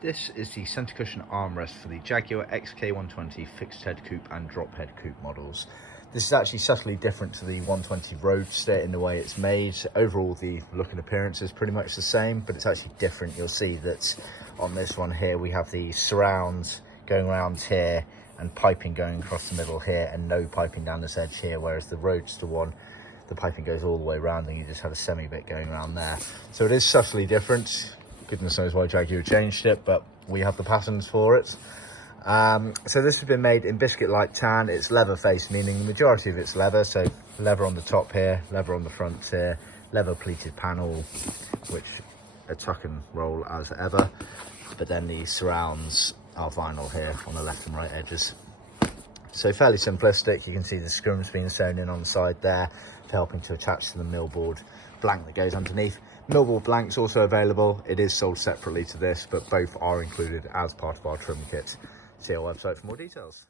This is the Centre Cushion Armrest for the Jaguar XK120 Fixed Head Coupe and Drop Head Coupe models. This is actually subtly different to the 120 Roadster in the way it's made. Overall, the look and appearance is pretty much the same, but it's actually different. You'll see that on this one here, we have the surround going around here and piping going across the middle here and no piping down this edge here, whereas the Roadster one, the piping goes all the way around and you just have a semi bit going around there. So it is subtly different. Goodness knows why Jaguar changed it, but we have the patterns for it. So this has been made in Biscuit Light Tan. It's leather face, meaning the majority of it's leather. So leather on the top here, leather on the front here, leather pleated panel, which a tuck and roll as ever. But then the surrounds are vinyl here on the left and right edges. So fairly simplistic. You can see the scrim's being sewn in on the side there, helping to attach to the millboard blank that goes underneath. Millboard blank's also available. It is sold separately to this, but both are included as part of our trim kit. See our website for more details.